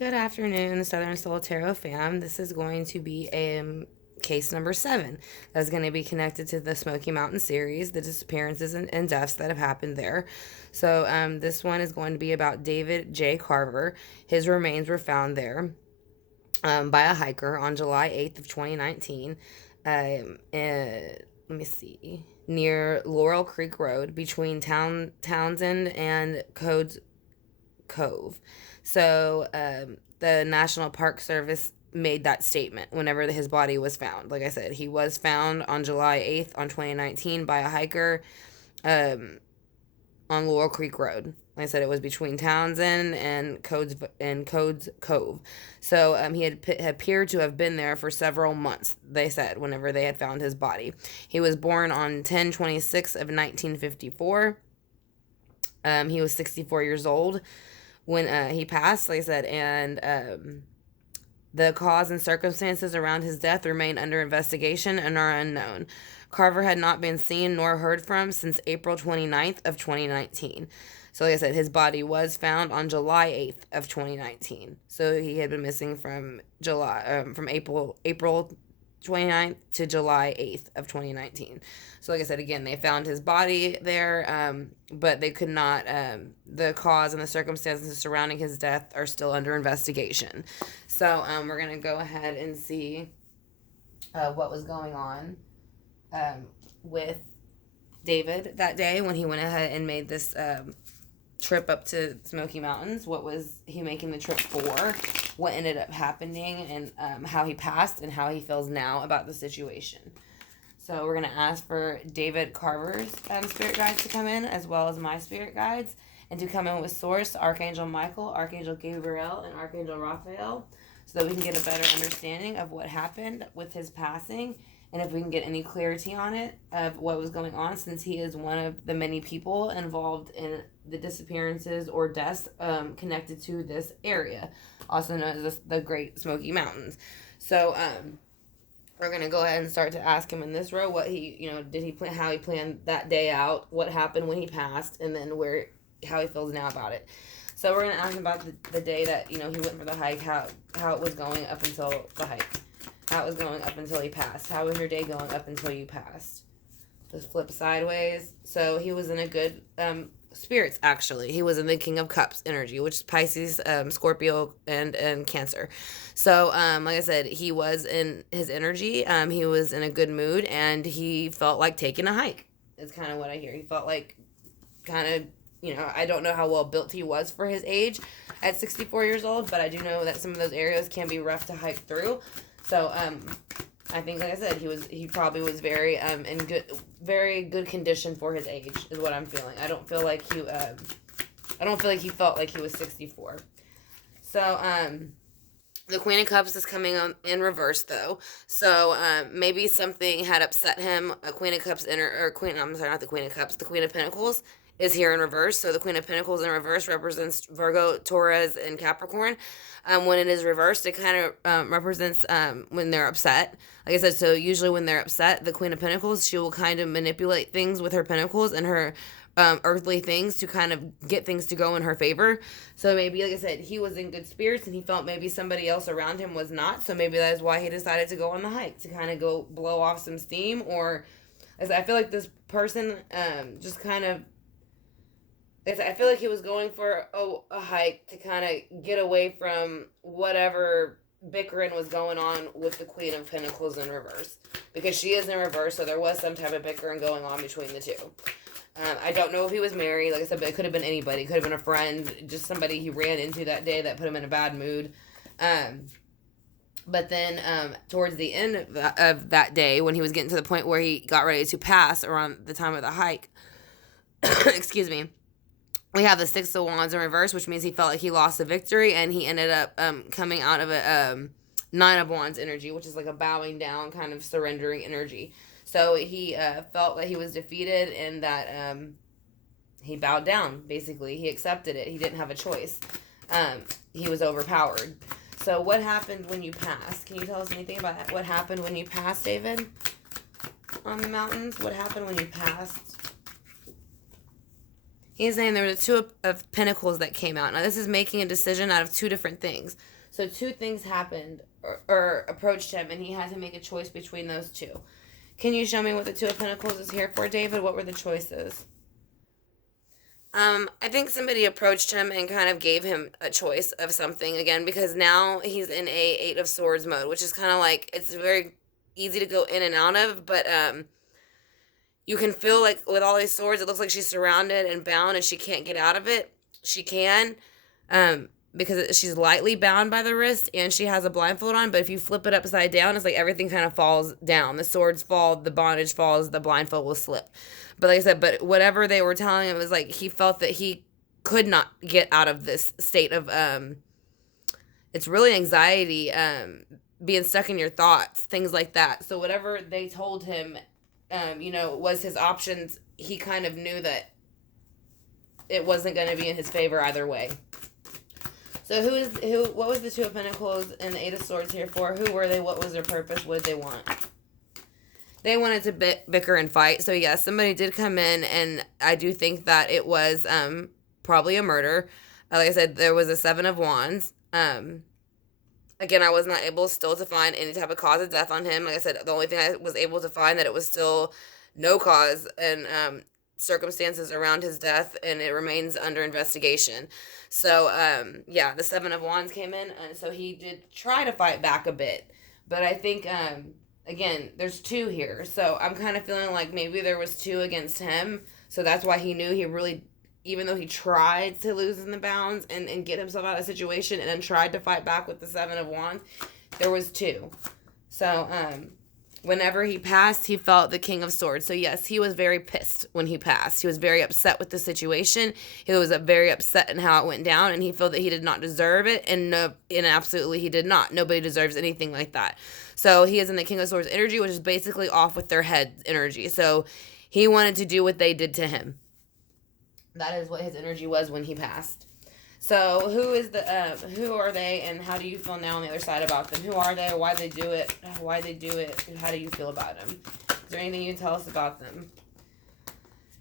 Good afternoon, Southern Soul Tarot fam. This is going to be case number 7. That's going to be connected to the Smoky Mountain series, the disappearances and deaths that have happened there. So this one is going to be about David J. Carver. His remains were found there by a hiker on July 8th of 2019. Let me see. Near Laurel Creek Road between Townsend and Codes Cove. So the National Park Service made that statement whenever his body was found. Like I said, he was found on July 8th on 2019 by a hiker on Laurel Creek Road. Like I said, it was between Townsend and Codes Cove. So he had appeared to have been there for several months, they said, whenever they had found his body. He was born on 10/26 of 1954. He was 64 years old when he passed, like I said, and the cause and circumstances around his death remain under investigation and are unknown. Carver had not been seen nor heard from since April 29th of 2019. So like I said, his body was found on July 8th of 2019. So he had been missing from April 29th to July 8th of 2019. So like I said, again, they found his body there, but they could not, the cause and the circumstances surrounding his death are still under investigation. So we're going to go ahead and see what was going on with David that day when he went ahead and made this trip up to Smoky Mountains. What was he making the trip for? What ended up happening, and how he passed and how he feels now about the situation. So we're going to ask for David Carver's spirit guides to come in, as well as my spirit guides, and to come in with Source, Archangel Michael, Archangel Gabriel, and Archangel Raphael, so that we can get a better understanding of what happened with his passing, and if we can get any clarity on it, of what was going on, since he is one of the many people involved in the disappearances or deaths connected to this area, also known as the Great Smoky Mountains. So we're going to go ahead and start to ask him in this row what he, did he plan, how he planned that day out, what happened when he passed, and then how he feels now about it. So we're going to ask him about the day that, he went for the hike, how it was going up until the hike. How it was going up until he passed. How was your day going up until you passed? Just flip sideways. So he was in a good spirits, actually. He was in the King of Cups energy, which is Pisces, Scorpio, and Cancer. So, like I said, he was in his energy. He was in a good mood, and he felt like taking a hike. Is kind of what I hear. He felt like I don't know how well built he was for his age at 64 years old, but I do know that some of those areas can be rough to hike through. So, I think, like I said, he probably was very very good condition for his age, is what I'm feeling. I don't feel like he felt like he was 64. So, the Queen of Cups is coming on in reverse, though. So, maybe something had upset him. A Queen of Cups the Queen of Pentacles is here in reverse. So the Queen of Pentacles in reverse represents Virgo, Taurus, and Capricorn. When it is reversed, it kind of represents when they're upset. Like I said, so usually when they're upset, the Queen of Pentacles, she will kind of manipulate things with her pentacles and her earthly things to kind of get things to go in her favor. So maybe, like I said, he was in good spirits and he felt maybe somebody else around him was not. So maybe that is why he decided to go on the hike, to kind of go blow off some steam. Or, as I feel like this person just kind of, I feel like he was going for a hike to kind of get away from whatever bickering was going on with the Queen of Pentacles in reverse. Because she is in reverse, so there was some type of bickering going on between the two. I don't know if he was married. Like I said, but it could have been anybody. It could have been a friend, just somebody he ran into that day that put him in a bad mood. But then towards the end of that day, when he was getting to the point where he got ready to pass around the time of the hike, excuse me, we have the Six of Wands in reverse, which means he felt like he lost the victory, and he ended up coming out of a Nine of Wands energy, which is like a bowing down, kind of surrendering energy. So he felt that he was defeated and that he bowed down, basically. He accepted it. He didn't have a choice. He was overpowered. So what happened when you passed? Can you tell us anything about what happened when you passed, David, on the mountains? What happened when you passed? He's saying there were the two of Pentacles that came out. Now, this is making a decision out of two different things. So, two things happened or approached him, and he had to make a choice between those two. Can you show me what the Two of Pentacles is here for, David? What were the choices? I think somebody approached him and kind of gave him a choice of something again, because now he's in a Eight of Swords mode, which is kind of like, it's very easy to go in and out of, but you can feel like with all these swords, it looks like she's surrounded and bound and she can't get out of it. She can, because she's lightly bound by the wrist and she has a blindfold on, but if you flip it upside down, it's like everything kind of falls down. The swords fall, the bondage falls, the blindfold will slip. But like I said, but whatever they were telling him was like, he felt that he could not get out of this state of, it's really anxiety, being stuck in your thoughts, things like that. So whatever they told him, was his options, he kind of knew that it wasn't going to be in his favor either way. So what was the Two of Pentacles and the Eight of Swords here for? Who were they? What was their purpose? What did they want? They wanted to bicker and fight. So yes, somebody did come in, and I do think that it was probably a murder. Like I said, there was a Seven of Wands. Again, I was not able still to find any type of cause of death on him. Like I said, the only thing I was able to find that it was still no cause and circumstances around his death, and it remains under investigation. So, the Seven of Wands came in, and so he did try to fight back a bit. But I think, again, there's two here. So I'm kind of feeling like maybe there was two against him. So that's why he knew he really, even though he tried to loosen the bounds and get himself out of the situation and then tried to fight back with the Seven of Wands, there was two. So, whenever he passed, he felt the King of Swords. So yes, he was very pissed when he passed. He was very upset with the situation. He was very upset in how it went down, and he felt that he did not deserve it, and absolutely he did not. Nobody deserves anything like that. So he is in the King of Swords energy, which is basically off with their head energy. So he wanted to do what they did to him. That is what his energy was when he passed. So who are they, and how do you feel now on the other side about them? Who are they? Why they do it? Why they do it? And how do you feel about them? Is there anything you can tell us about them?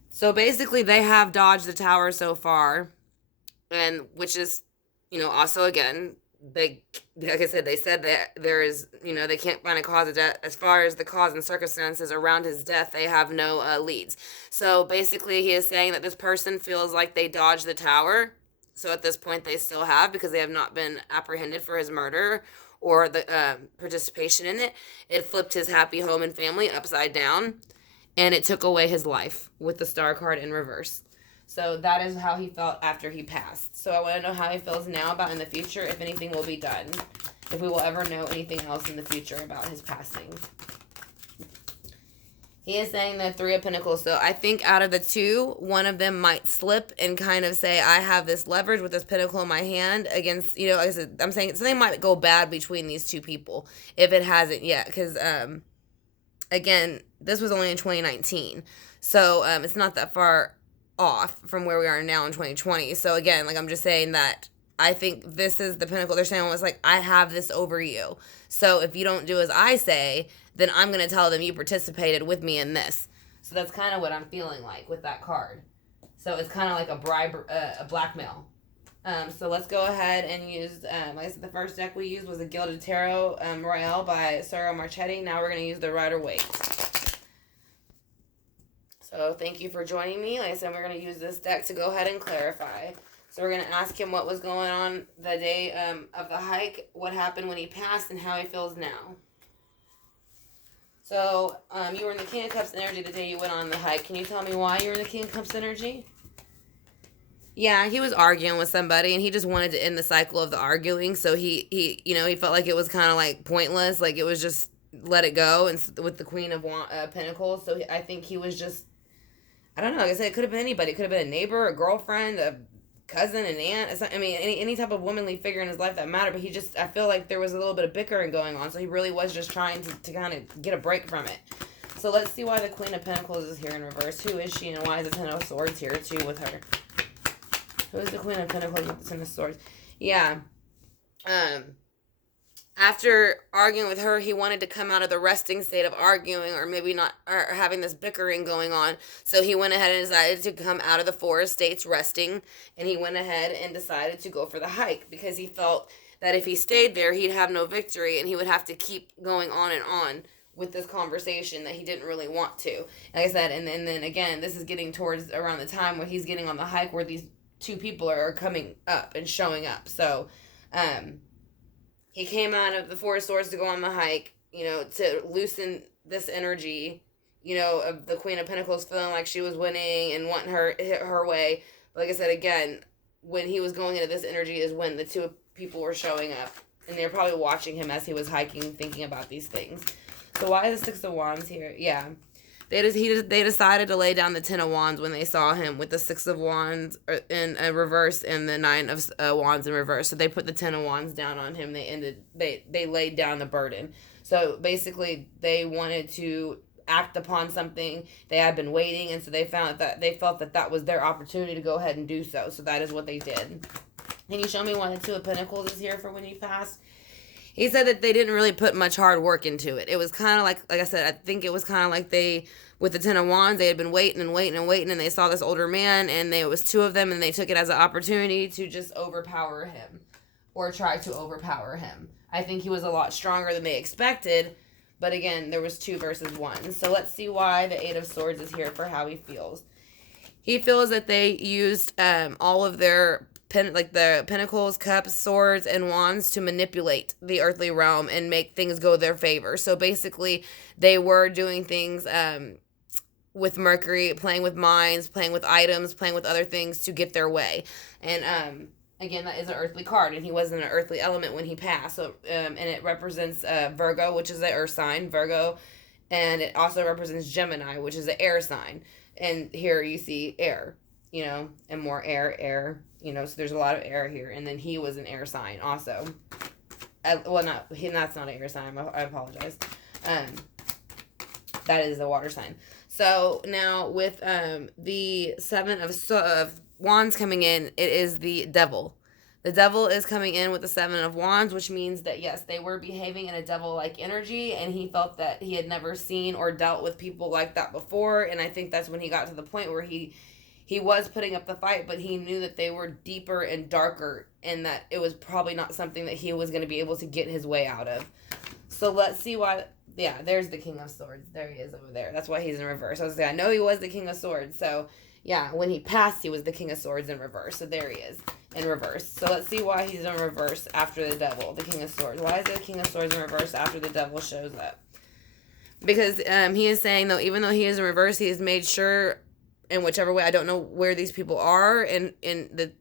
So basically, they have dodged the tower so far, and which is, also again, like I said, they said that there is, they can't find a cause of death. As far as the cause and circumstances around his death, they have no leads. So basically, he is saying that this person feels like they dodged the tower. So at this point, they still have, because they have not been apprehended for his murder or the participation in it. It flipped his happy home and family upside down, and it took away his life with the Star card in reverse. So that is how he felt after he passed. So I want to know how he feels now about in the future, if anything will be done, if we will ever know anything else in the future about his passing. He is saying the Three of Pentacles. So I think out of the two, one of them might slip and kind of say, I have this leverage with this pentacle in my hand against, like I said, I'm saying something might go bad between these two people if it hasn't yet. Because, again, this was only in 2019. So it's not that far off from where we are now in 2020. So again, like I'm just saying that I think this is the pinnacle. They're saying almost like, I have this over you. So if you don't do as I say, then I'm going to tell them you participated with me in this. So that's kind of what I'm feeling like with that card. So it's kind of like a blackmail. So let's go ahead and use, like I said, the first deck we used was the Gilded Tarot Royale by Soro Marchetti. Now we're going to use the Rider-Waite. So thank you for joining me. Like I said, we're going to use this deck to go ahead and clarify. So we're going to ask him what was going on the day of the hike, what happened when he passed, and how he feels now. So, you were in the King of Cups energy the day you went on the hike. Can you tell me why you were in the King of Cups energy? Yeah, he was arguing with somebody, and he just wanted to end the cycle of the arguing. So he felt like it was kind of like pointless. Like it was just let it go, and with the Queen of Pentacles. So I think he was just, I don't know. Like I said, it could have been anybody. It could have been a neighbor, a girlfriend, a cousin, an aunt. I mean, any type of womanly figure in his life that mattered. But I feel like there was a little bit of bickering going on. So he really was just trying to kind of get a break from it. So let's see why the Queen of Pentacles is here in reverse. Who is she, and why is the Ten of Swords here too with her? Who is the Queen of Pentacles with the Ten of Swords? Yeah. after arguing with her, he wanted to come out of the resting state of arguing, or maybe not, or having this bickering going on. So he went ahead and decided to come out of the forest states resting, and he went ahead and decided to go for the hike because he felt that if he stayed there, he'd have no victory and he would have to keep going on and on with this conversation that he didn't really want to. Like I said, and then again, this is getting towards around the time where he's getting on the hike where these two people are coming up and showing up. So, he came out of the forest swords to go on the hike, to loosen this energy, of the Queen of Pentacles feeling like she was winning and wanting her hit her way. But like I said, again, when he was going into this energy is when the two people were showing up. And they were probably watching him as he was hiking, thinking about these things. So why is the Six of Wands here? Yeah. They decided to lay down the Ten of Wands when they saw him with the Six of Wands in a reverse and the Nine of Wands in reverse. So they put the Ten of Wands down on him. They laid down the burden. So basically, they wanted to act upon something. They had been waiting, and so they felt that was their opportunity to go ahead and do so. So that is what they did. Can you show me why the Two of Pentacles is here for when you pass? He said that they didn't really put much hard work into it. It was kind of like I said, I think it was kind of like with the Ten of Wands, they had been waiting and waiting and waiting, and they saw this older man, and it was two of them, and they took it as an opportunity to just overpower him, or try to overpower him. I think he was a lot stronger than they expected, but again, there was 2 versus 1. So let's see why the Eight of Swords is here for how he feels. He feels that they used all of their the pentacles, cups, swords, and wands to manipulate the earthly realm and make things go their favor. So basically, they were doing things with Mercury, playing with minds, playing with items, playing with other things to get their way. And again, that is an earthly card, and he wasn't an earthly element when he passed. So and it represents Virgo, which is the earth sign, Virgo, and it also represents Gemini, which is the air sign. And here you see air, and more air, so there's a lot of air here. And then he was an air sign also. That's not an air sign. I apologize. That is a water sign. So now with the Seven of Wands coming in, it is the devil. The devil is coming in with the Seven of Wands, which means that, yes, they were behaving in a devil-like energy, and he felt that he had never seen or dealt with people like that before. And I think that's when he got to the point where he was putting up the fight, but he knew that they were deeper and darker, and that it was probably not something that he was going to be able to get his way out of. So let's see why. Yeah, there's the King of Swords. There he is over there. That's why he's in reverse. I know he was the King of Swords. So, yeah, when he passed, he was the King of Swords in reverse. So there he is in reverse. So let's see why he's in reverse after the devil, the King of Swords. Why is the King of Swords in reverse after the devil shows up? Because he is saying, though, even though he is in reverse, he has made sure, in whichever way, I don't know where these people are and the,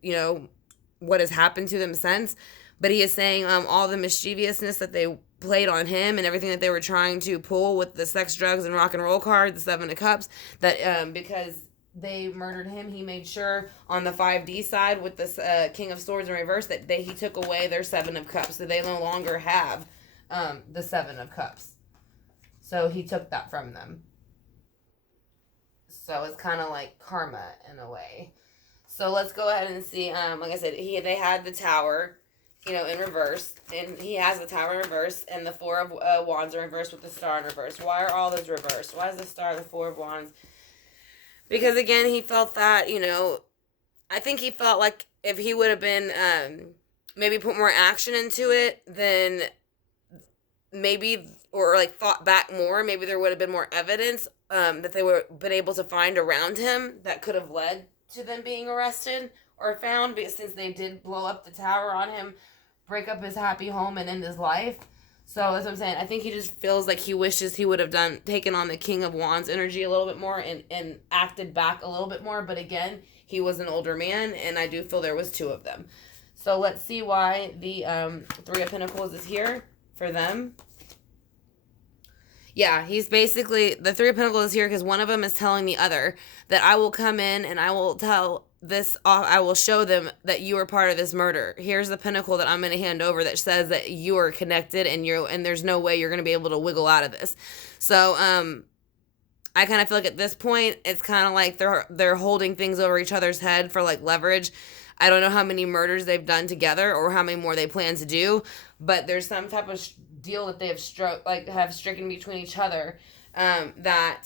what has happened to them since, but he is saying all the mischievousness that they played on him and everything that they were trying to pull with the sex, drugs, and rock and roll card, the Seven of Cups, that because they murdered him, he made sure on the 5D side with this King of Swords in reverse that he took away their Seven of Cups, so they no longer have the Seven of Cups. So he took that from them. So it's kind of like karma in a way. So let's go ahead and see. Like I said, they had the Tower, in reverse, and he has the Tower in reverse, and the Four of Wands in reverse with the Star in reverse. Why are all those reversed? Why is the Star the Four of Wands? Because again, he felt that, I think he felt like if he would have been maybe put more action into it, then maybe, or like fought back more, maybe there would have been more evidence that they would have been able to find around him that could have led to them being arrested or found, because since they did blow up the tower on him, break up his happy home and end his life. So that's what I'm saying. I think he just feels like he wishes he would have taken on the King of Wands energy a little bit more and acted back a little bit more. But again, he was an older man, and I do feel there was 2 of them. So let's see why the Three of Pentacles is here for them. Yeah, he's basically, the Three of Pentacles is here because one of them is telling the other that I will come in and I will I will show them that you are part of this murder. Here's the pentacle that I'm going to hand over that says that you are connected and there's no way you're going to be able to wiggle out of this. So, I kind of feel like at this point, it's kind of like they're holding things over each other's head for like leverage. I don't know how many murders they've done together or how many more they plan to do, but there's some type of deal that they have stricken between each other, that,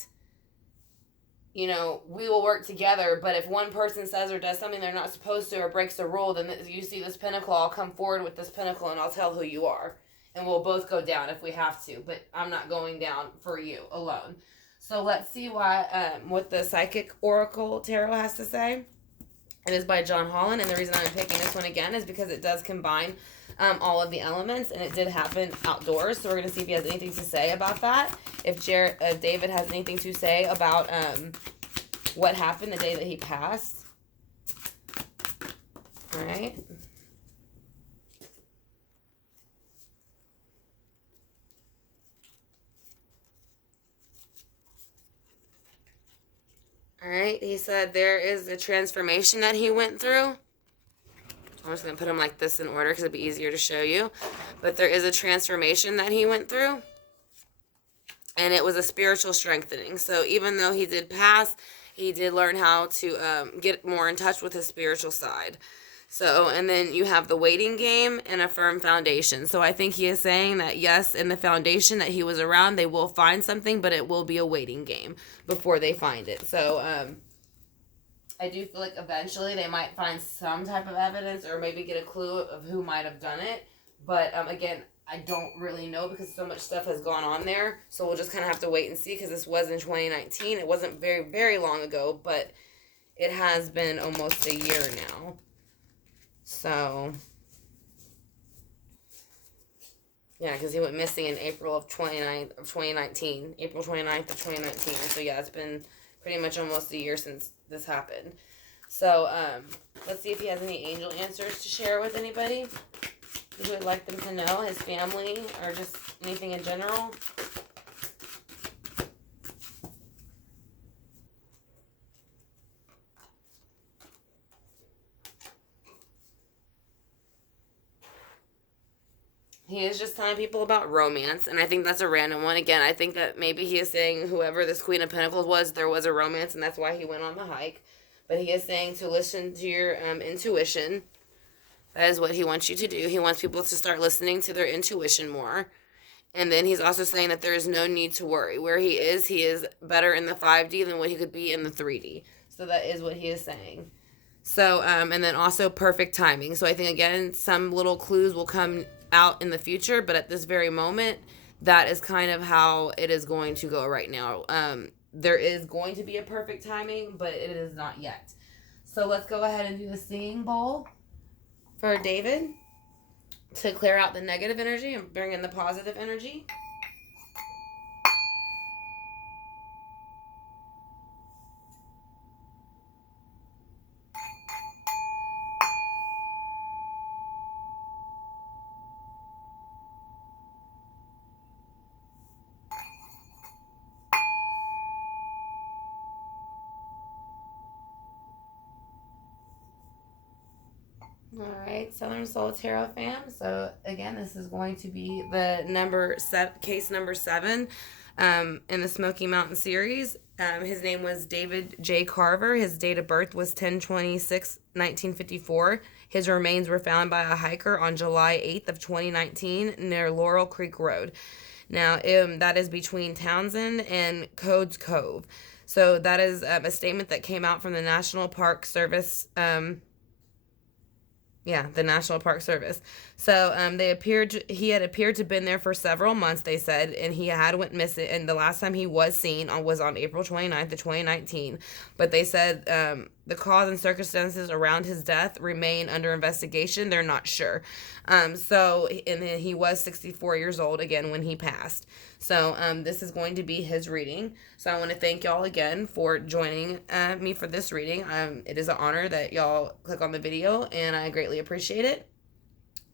you know, we will work together, but if one person says or does something they're not supposed to or breaks the rule, then you see this pinnacle, I'll come forward with this pinnacle and I'll tell who you are. And we'll both go down if we have to, but I'm not going down for you alone. So let's see what the Psychic Oracle Tarot has to say. It is by John Holland, and the reason I'm picking this one again is because it does combine all of the elements, and it did happen outdoors. So we're going to see if he has anything to say about that. If David has anything to say about what happened the day that he passed. All right. All right, he said there is a transformation that he went through. I'm just going to put them like this in order because it'd be easier to show you. But there is a transformation that he went through. And it was a spiritual strengthening. So even though he did pass, he did learn how to get more in touch with his spiritual side. So, and then you have the waiting game and a firm foundation. So I think he is saying that, yes, in the foundation that he was around, they will find something, but it will be a waiting game before they find it. So I do feel like eventually they might find some type of evidence or maybe get a clue of who might have done it. But again, I don't really know because so much stuff has gone on there. So we'll just kind of have to wait and see because this was in 2019. It wasn't very, very long ago, but it has been almost a year now. So, yeah, because he went missing in April of 2019. April 29th of 2019. So, yeah, it's been pretty much almost a year since this happened. So, let's see if he has any angel answers to share with anybody who would like them to know, his family, or just anything in general. He is just telling people about romance, and I think that's a random one. Again, I think that maybe he is saying whoever this Queen of Pentacles was, there was a romance, and that's why he went on the hike. But he is saying to listen to your intuition. That is what he wants you to do. He wants people to start listening to their intuition more. And then he's also saying that there is no need to worry. Where he is better in the 5D than what he could be in the 3D. So that is what he is saying. So, and then also perfect timing. So I think, again, some little clues will come out in the future, but at this very moment, that is kind of how it is going to go right now. There is going to be a perfect timing, but it is not yet. So let's go ahead and do the singing bowl for David to clear out the negative energy and bring in the positive energy. All right, Southern Soul Tarot fam. So again, this is going to be the case number 7 in the Smoky Mountain series. His name was David J. Carver. His date of birth was 10/26/1954. His remains were found by a hiker on July 8th of 2019 near Laurel Creek Road. Now, that is between Townsend and Codes Cove. So that is a statement that came out from the National Park Service. The National Park Service. So he had appeared to have been there for several months, they said, and he had went missing, and the last time he was seen was on April 29th of 2019. But they said the cause and circumstances around his death remain under investigation. They're not sure. And then he was 64 years old again when he passed. So this is going to be his reading. So I want to thank y'all again for joining me for this reading. It is an honor that y'all click on the video, and I greatly appreciate it.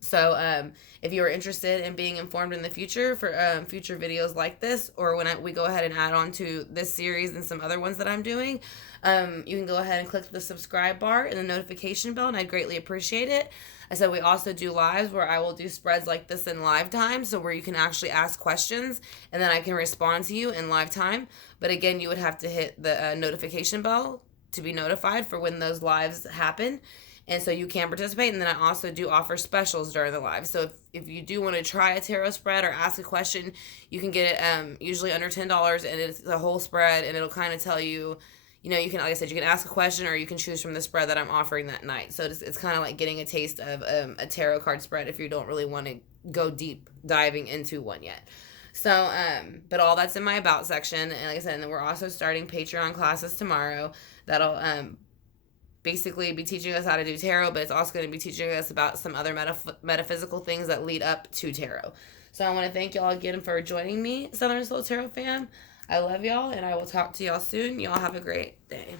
So if you are interested in being informed in the future for future videos like this, or when we go ahead and add on to this series and some other ones that I'm doing, you can go ahead and click the subscribe bar and the notification bell, and I'd greatly appreciate it. I said we also do lives where I will do spreads like this in live time, so where you can actually ask questions and then I can respond to you in live time. But again, you would have to hit the notification bell to be notified for when those lives happen. And so you can participate. And then I also do offer specials during the live. So if you do want to try a tarot spread or ask a question, you can get it usually under $10, and it's the whole spread, and it'll kind of tell you, you can, like I said, you can ask a question or you can choose from the spread that I'm offering that night. So it's kind of like getting a taste of a tarot card spread if you don't really want to go deep diving into one yet. So, but all that's in my about section. And like I said, and then we're also starting Patreon classes tomorrow. That'll basically be teaching us how to do tarot, but it's also going to be teaching us about some other metaphysical things that lead up to tarot. So I want to thank y'all again for joining me, Southern Soul Tarot fam. I love y'all, and I will talk to y'all soon. Y'all have a great day.